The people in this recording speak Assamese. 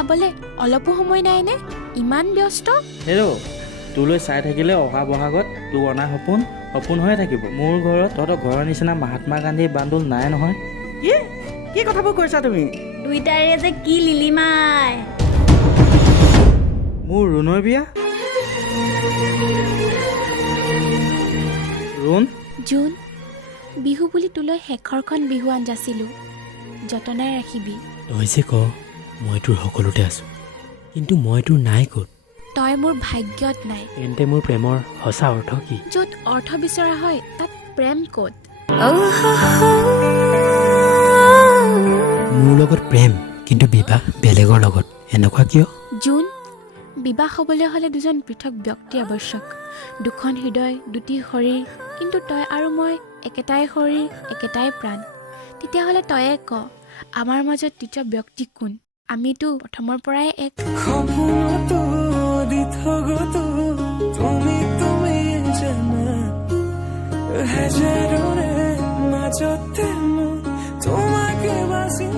চাবলে অলপো সময় নাই নে? ইমান ব্যস্ত। হেৰ' তোলৈ চাই থাকিলে অহা বহাগত তোৰ অনা সপোন সপোন হৈয়ে থাকিব। মোৰ ঘৰত তহঁতৰ ঘৰৰ নিচিনা মহাত্মা গান্ধীৰ বান্দোল নাই নহয়। কি কথাবোৰ কৈছা তুমি? দুইটাৰে যে কি লিলিমাই। মোৰ ৰুণৰ বিয়া? ৰুণ? জোন, বিহু বুলি তোলৈ শেষৰখন বিহুৱান যাচিলোঁ, যতনাই ৰাখিবি। তই যে ক মই তোৰ সকলোতে আছোঁ, কিন্তু মই তোৰ নাই ক'ত? তই মোৰ ভাগ্যত নাই। তেন্তে মোৰ প্ৰেমৰ সঁচা অৰ্থ কি? য'ত অৰ্থ বিচৰা হয় তাত প্ৰেম ক'ত? মোৰ লগত প্ৰেম, কিন্তু বিবাহ বেলেগৰ লগত, এনেকুৱা কিয়? জোন, বিবাহ হ'বলৈ হ'লে দুজন পৃথক ব্যক্তি আৱশ্যক। দুখন হৃদয়, দুটি শৰীৰ, কিন্তু তই আৰু মই একেটাই শৰীৰ, একেটাই প্ৰাণ। তেতিয়াহ'লে তয়ে ক, আমাৰ মাজত তৃতীয় ব্যক্তি কোন? আমিতো প্ৰথমৰ পৰাই এক। হাজাৰোৰে মাঝতে তোমাকে বাসিম